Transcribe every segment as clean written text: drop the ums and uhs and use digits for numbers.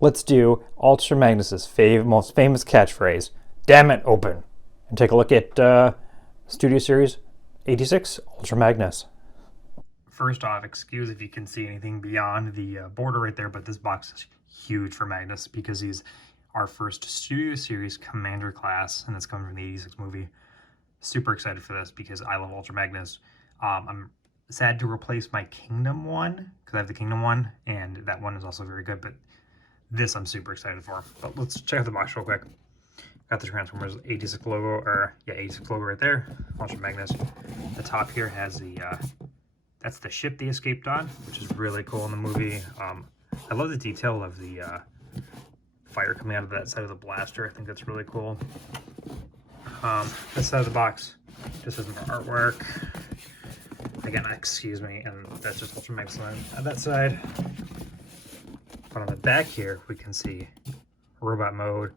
let's do Ultra Magnus's most famous catchphrase, "Damn it, open," and take a look at Studio Series 86 Ultra Magnus. First off, excuse if you can see anything beyond the border right there, but this box is huge for Magnus because he's our first Studio Series Commander class, and it's coming from the 86 movie. Super excited for this because I love Ultra Magnus. I'm sad to replace my Kingdom one because I have the Kingdom one, and that one is also very good, but this I'm super excited for. But let's check out the box real quick. Got the Transformers 86 logo, or yeah, 86 logo right there. Ultra Magnus. The top here has the that's the ship they escaped on, which is really cool in the movie. I love the detail of the fire coming out of that side of the blaster. I think that's really cool. This side of the box just has more artwork. Again, excuse me, and that's just Ultra Magnus on that side. But on the back here, we can see robot mode,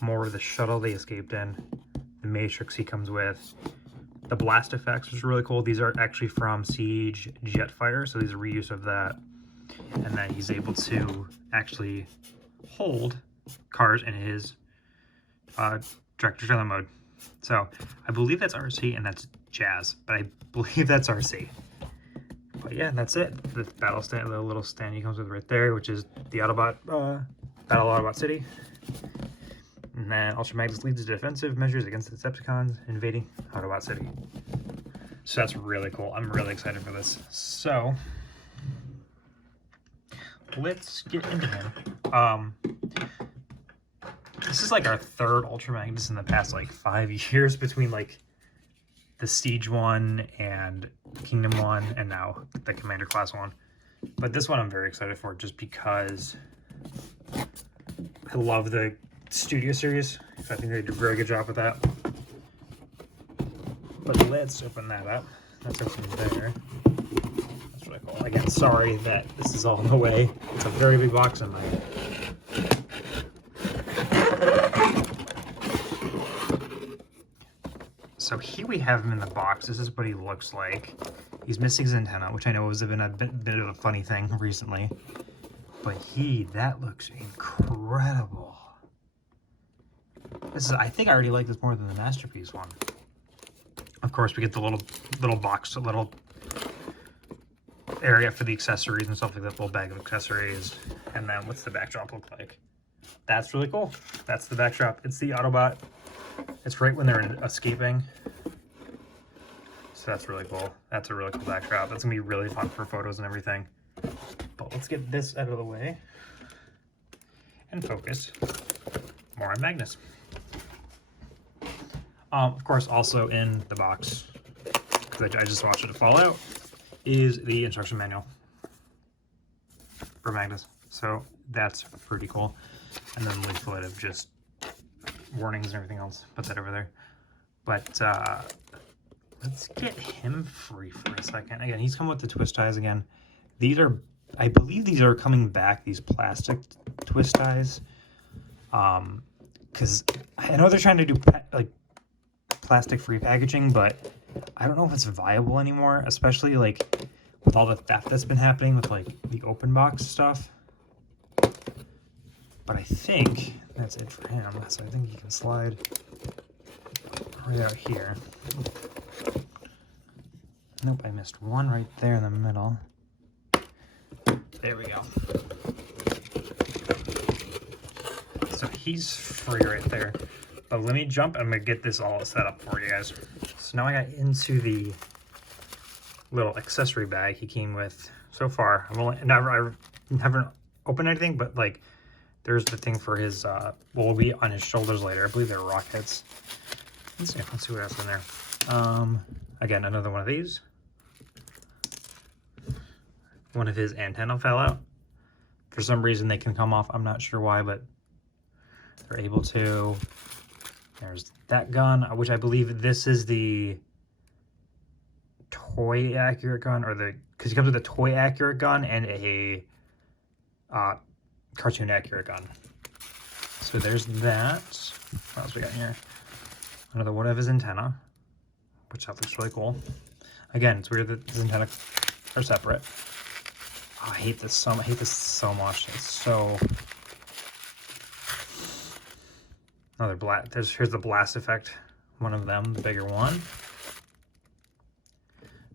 more of the shuttle they escaped in, the Matrix he comes with. The blast effects was really cool. These are actually from Siege Jetfire, so these are reuse of that. And then he's able to actually hold cars in his tractor-trailer mode. So I believe that's RC and that's Jazz, but I believe that's RC. But yeah, that's it. The battle stand, the little stand he comes with right there, which is the Autobot Battle Autobot City. And then Ultra Magnus leads the defensive measures against the Decepticons invading Autobot City. So that's really cool. I'm really excited for this. So let's get into him. This is like our third Ultra Magnus in the past like 5 years, between like the Siege one and Kingdom one and now the Commander class one. But this one I'm very excited for just because I love the Studio Series. I think they did a very good job with that. But let's open that up. That's open there. That's really cool. Again, sorry that this is all in the way. It's a very big box in there. So here we have him in the box. This is what he looks like. He's missing his antenna, which I know has been a bit of a funny thing recently. But that looks incredible. I think I already like this more than the Masterpiece one. Of course, we get the little box, a little area for the accessories and stuff like that, little bag of accessories. And then what's the backdrop look like? That's really cool. That's the backdrop. It's the Autobot. It's right when they're escaping. So that's really cool. That's a really cool backdrop. That's gonna be really fun for photos and everything. But let's get this out of the way and focus more on Magnus. Of course, also in the box, because I just watched it fall out, is the instruction manual for Magnus. So that's pretty cool. And then the leaflet of just warnings and everything else. Put that over there. But let's get him free for a second. Again, he's come with the twist ties again. These are, I believe these are coming back, these plastic twist ties. Because I know they're trying to do like plastic-free packaging, but I don't know if it's viable anymore, especially like with all the theft that's been happening with like the open box stuff. But I think that's it for him. So I think he can slide right out here. Nope, I missed one right there in the middle. There we go. So he's free right there. But let me jump. I'm going to get this all set up for you guys. So now I got into the little accessory bag he came with so far. I've never opened anything, but like there's the thing for his, will be on his shoulders later. I believe they're rockets. Let's see what else is in there. Again, another one of these. One of his antenna fell out. For some reason they can come off. I'm not sure why, but they're able to. There's that gun, which I believe this is the toy accurate gun, or because he comes with a toy accurate gun and a cartoon accurate gun. So there's that. What else we got here? Another one of his antenna, which that looks really cool. Again, it's weird that his antenna are separate. Oh, I hate this so much. It's so Another blast. Here's the blast effect. One of them, the bigger one.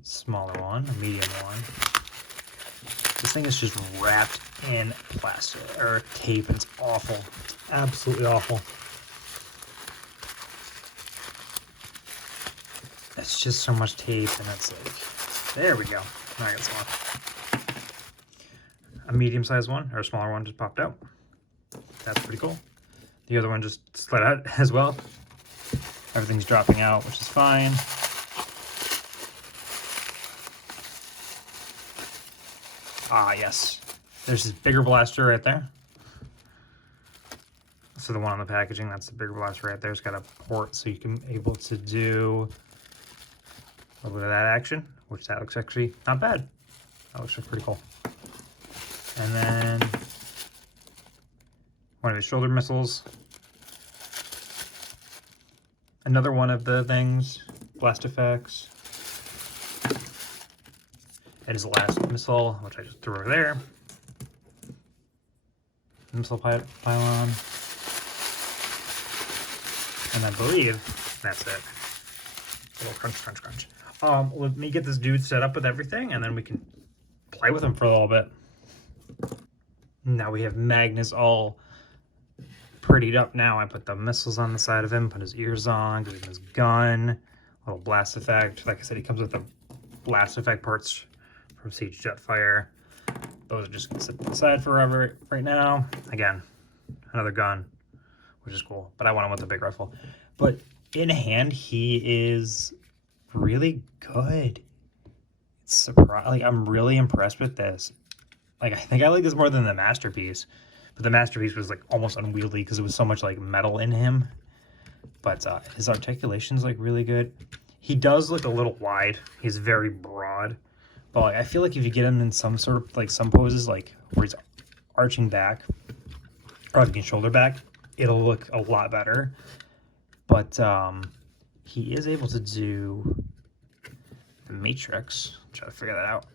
Smaller one, a medium one. This thing is just wrapped in plastic or tape, and it's awful. It's absolutely awful. It's just so much tape, and it's like, there we go. Now I got some off. A medium-sized one, or a smaller one just popped out. That's pretty cool. The other one just slid out as well. Everything's dropping out, which is fine. Ah, yes. There's this bigger blaster right there. So the one on the packaging, that's the bigger blaster right there. It's got a port so you can able to do a little bit of that action, which that looks actually not bad. That looks pretty cool. And then one of his shoulder missiles. Another one of the things, blast effects. And his last missile, which I just threw over there. Missile pylon. And I believe that's it. A little crunch, crunch, crunch. Let me get this dude set up with everything, and then we can play with him for a little bit. Now we have Magnus all prettied up now. I put the missiles on the side of him, put his ears on, gave him his gun, little blast effect. Like I said, he comes with the blast effect parts from Siege Jetfire. Those are just gonna sit aside forever right now. Again, another gun, which is cool, but I want him with a big rifle. But in hand, he is really good. It's surprising. Like, I'm really impressed with this. Like, I think I like this more than the Masterpiece, but the Masterpiece was like almost unwieldy because it was so much like metal in him. But his articulation's like really good. He does look a little wide. He's very broad. But like, I feel like if you get him in some sort of like some poses, like where he's arching back or if he can shoulder back, it'll look a lot better. But he is able to do the Matrix. Try to figure that out.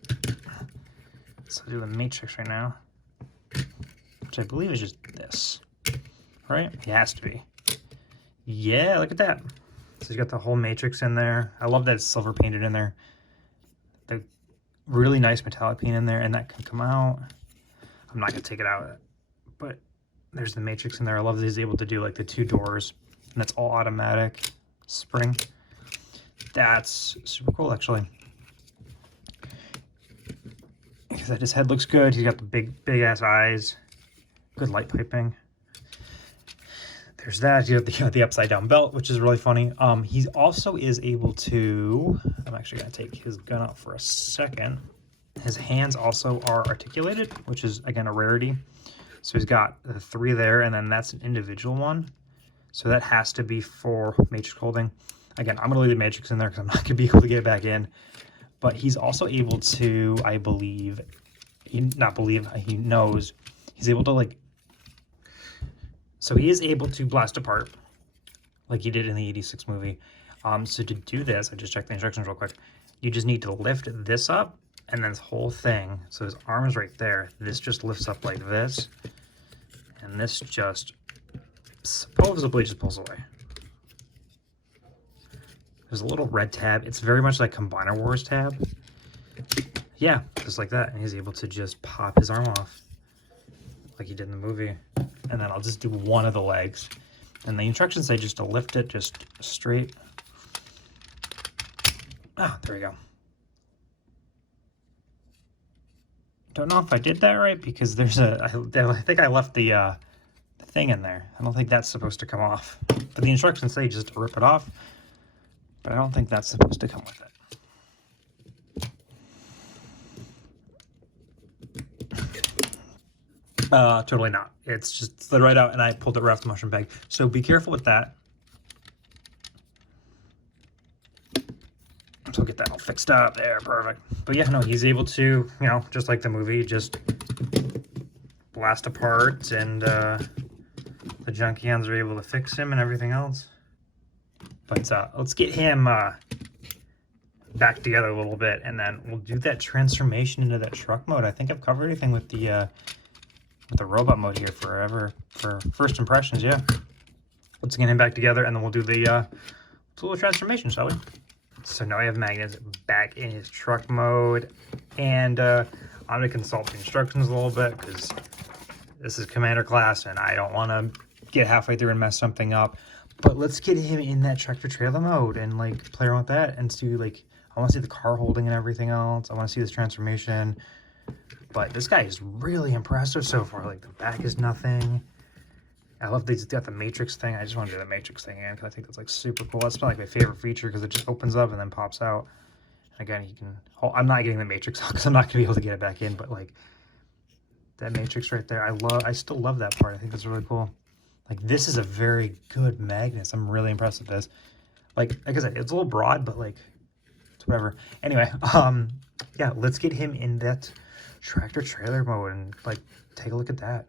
So I'll do the Matrix right now, which I believe is just this, right? It has to be. Yeah, look at that. So he's got the whole Matrix in there. I love that it's silver painted in there. The really nice metallic paint in there, and that can come out. I'm not gonna take it out, but there's the Matrix in there. I love that he's able to do like the two doors, and that's all automatic spring. That's super cool, actually. That his head looks good. He's got the big ass eyes. Good light piping. There's that. You got the upside down belt, which is really funny. He also is able to. I'm actually gonna take his gun out for a second. His hands also are articulated, which is again a rarity. So he's got the three there, and then that's an individual one. So that has to be for Matrix holding. Again, I'm gonna leave the Matrix in there because I'm not gonna be able to get it back in. But he's also able to, I believe, he knows, he's able to like, so he is able to blast apart like he did in the 86 movie. So to do this, I just checked the instructions real quick. You just need to lift this up and then this whole thing. So his arm is right there. This just lifts up like this. And this just supposedly just pulls away. There's a little red tab. It's very much like Combiner Wars tab. Yeah, just like that. And he's able to just pop his arm off like he did in the movie. And then I'll just do one of the legs. And the instructions say just to lift it just straight. Ah, there we go. Don't know if I did that right because there's I think I left the thing in there. I don't think that's supposed to come off. But the instructions say just to rip it off. But I don't think that's supposed to come with it. Totally not. It's just slid right out and I pulled it right off the mushroom bag. So be careful with that. So get that all fixed up there, perfect. But yeah, no, he's able to, you know, just like the movie, just blast apart and the Junkions are able to fix him and everything else. But let's get him back together a little bit, and then we'll do that transformation into that truck mode. I think I've covered everything with the robot mode here for first impressions. Yeah, let's get him back together, and then we'll do the little transformation, shall we? So now I have Magnus back in his truck mode, and I'm going to consult the instructions a little bit, because this is Commander class, and I don't want to get halfway through and mess something up. But let's get him in that tractor-trailer mode, and, like, play around with that, and see, like, I want to see the car holding and everything else. I want to see this transformation. But this guy is really impressive so far. Like, the back is nothing. I love that he's got the Matrix thing. I just want to do the Matrix thing again, because I think that's, like, super cool. That's probably, like, my favorite feature, because it just opens up and then pops out. And again, you can... I'm not getting the Matrix out, because I'm not going to be able to get it back in. But, like, that Matrix right there, I still love that part. I think that's really cool. Like, this is a very good Magnus. I'm really impressed with this. Like I said, it's a little broad, but, like, it's whatever. Anyway, yeah, let's get him in that tractor-trailer mode and, like, take a look at that.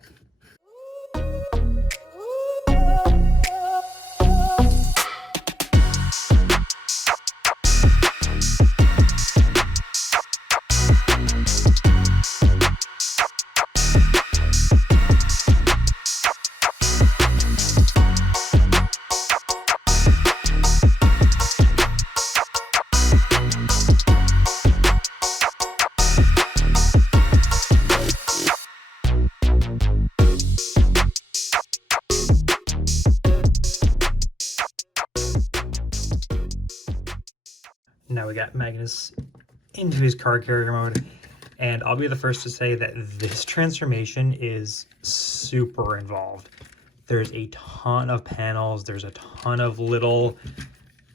Now we got Magnus into his car carrier mode, and I'll be the first to say that this transformation is super involved. There's a ton of panels, there's a ton of little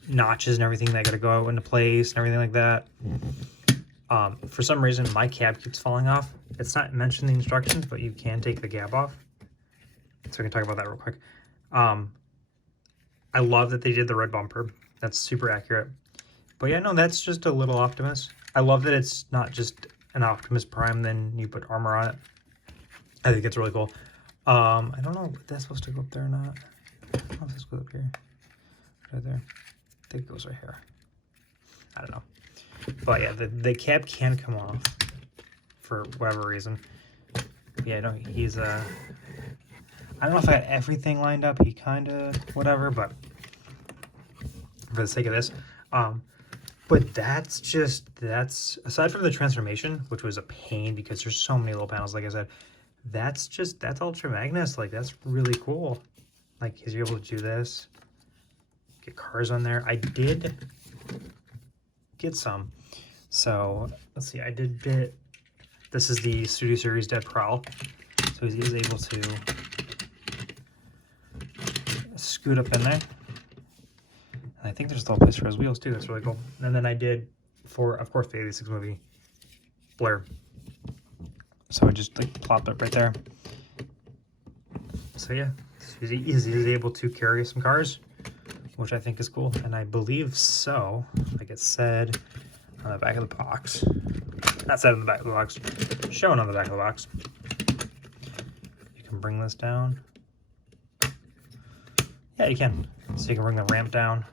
notches and everything that gotta go into place and everything like that. For some reason, my cab keeps falling off. It's not mentioned in the instructions, but you can take the cab off. So we can talk about that real quick. I love that they did the red bumper. That's super accurate. But yeah, no, that's just a little Optimus. I love that it's not just an Optimus Prime, then you put armor on it. I think it's really cool. I don't know if that's supposed to go up there or not. I don't know if this goes up here. Right there. I think it goes right here. I don't know. But yeah, the cab can come off for whatever reason. Yeah, no, he's I don't know if I got everything lined up. He kind of whatever, but for the sake of this, but that's aside from the transformation, which was a pain because there's so many little panels, like I said, that's Ultra Magnus. Like, that's really cool. Like, he's able to do this, get cars on there. I did get some. So let's see, I did get, this is the Studio Series Dead Prowl. So he is able to scoot up in there. I think there's still a place for his wheels too. That's really cool. And then I did for, of course, the 86 movie Blair. So I just like plopped it right there. So yeah, he's able to carry some cars, which I think is cool. And I believe so, like it said on the back of the box. Not said on the back of the box, shown on the back of the box. You can bring this down. Yeah, you can. So you can bring the ramp down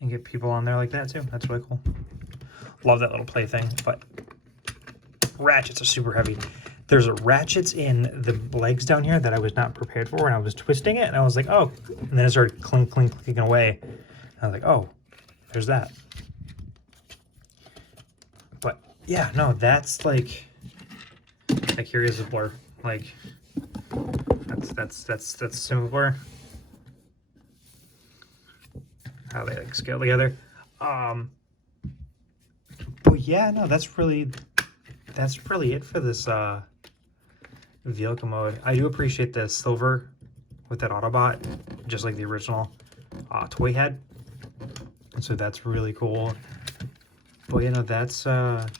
and get people on there like that too. That's really cool. Love that little play thing, but ratchets are super heavy. There's ratchets in the legs down here that I was not prepared for, and I was twisting it, and I was like, oh, and then it started clinking away. And I was like, oh, there's that. But yeah, no, that's like here is a Blur. Like, that's similar. How they like scale together. But yeah, no, that's really it for this vehicle mode. I do appreciate the silver with that Autobot, just like the original toy had. And so that's really cool. But you know, that's that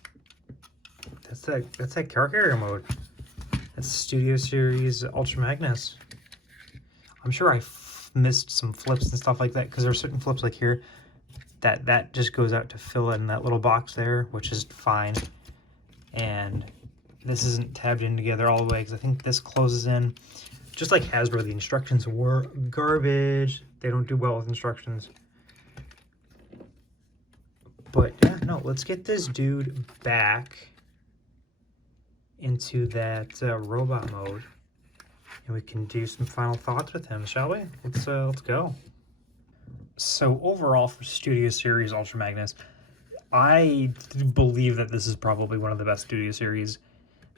car carrier mode. That's Studio Series Ultra Magnus. I'm sure I missed some flips and stuff like that, because there are certain flips like here that just goes out to fill in that little box there, which is fine. And this isn't tabbed in together all the way, because I think this closes in. Just like Hasbro, the instructions were garbage. They don't do well with instructions. But yeah, no, let's get this dude back into that robot mode. and we can do some final thoughts with him, shall we? Let's go. So overall for Studio Series Ultra Magnus, I believe that this is probably one of the best Studio Series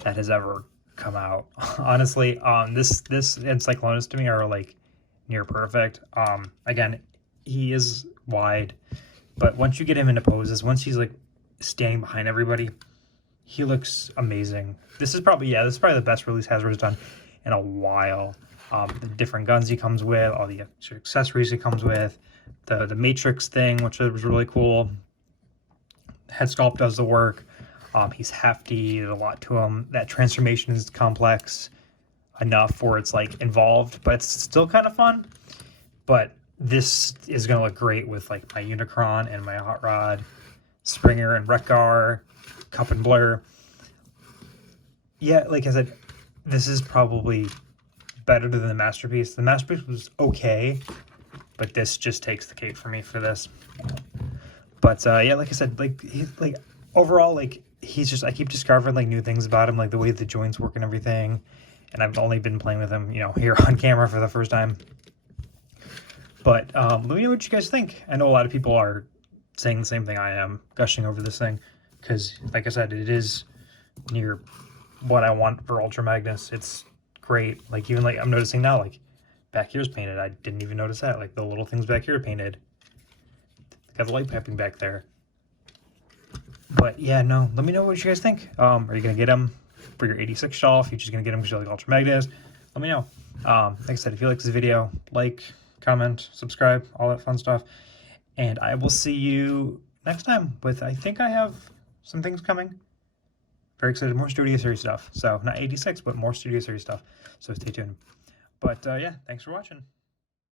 that has ever come out. Honestly, this and Cyclonus to me are like near perfect. Again, he is wide, but once you get him into poses, once he's like standing behind everybody, he looks amazing. This is probably the best release Hasbro's done in a while. The different guns he comes with, all the accessories he comes with, the Matrix thing, which was really cool. Head sculpt does the work. He's hefty, there's a lot to him. That transformation is complex enough where it's like involved, but it's still kind of fun. But this is gonna look great with like my Unicron and my Hot Rod, Springer and Wreck-Gar, Cup and Blur. Yeah, like I said, this is probably better than the Masterpiece. The Masterpiece was okay, but this just takes the cake for me for this. But yeah, like I said, like overall, like he's just, I keep discovering like new things about him, like the way the joints work and everything. And I've only been playing with him, you know, here on camera for the first time. But let me know what you guys think. I know a lot of people are saying the same thing I am, gushing over this thing, because like I said, it is near what I want for Ultra Magnus. It's great. Like even like I'm noticing now, like back here's painted. I didn't even notice that. Like the little things back here are painted. Got the light piping back there. But yeah, no, let me know what you guys think. Are you gonna get them for your 86 shelf? You're just gonna get them because you like Ultra Magnus? Let me know. Like I said, if you like this video, like, comment, subscribe, all that fun stuff. And I will see you next time with, I think I have some things coming. Very excited, more Studio Series stuff. So not 86, but more Studio Series stuff. So stay tuned. But yeah, thanks for watching.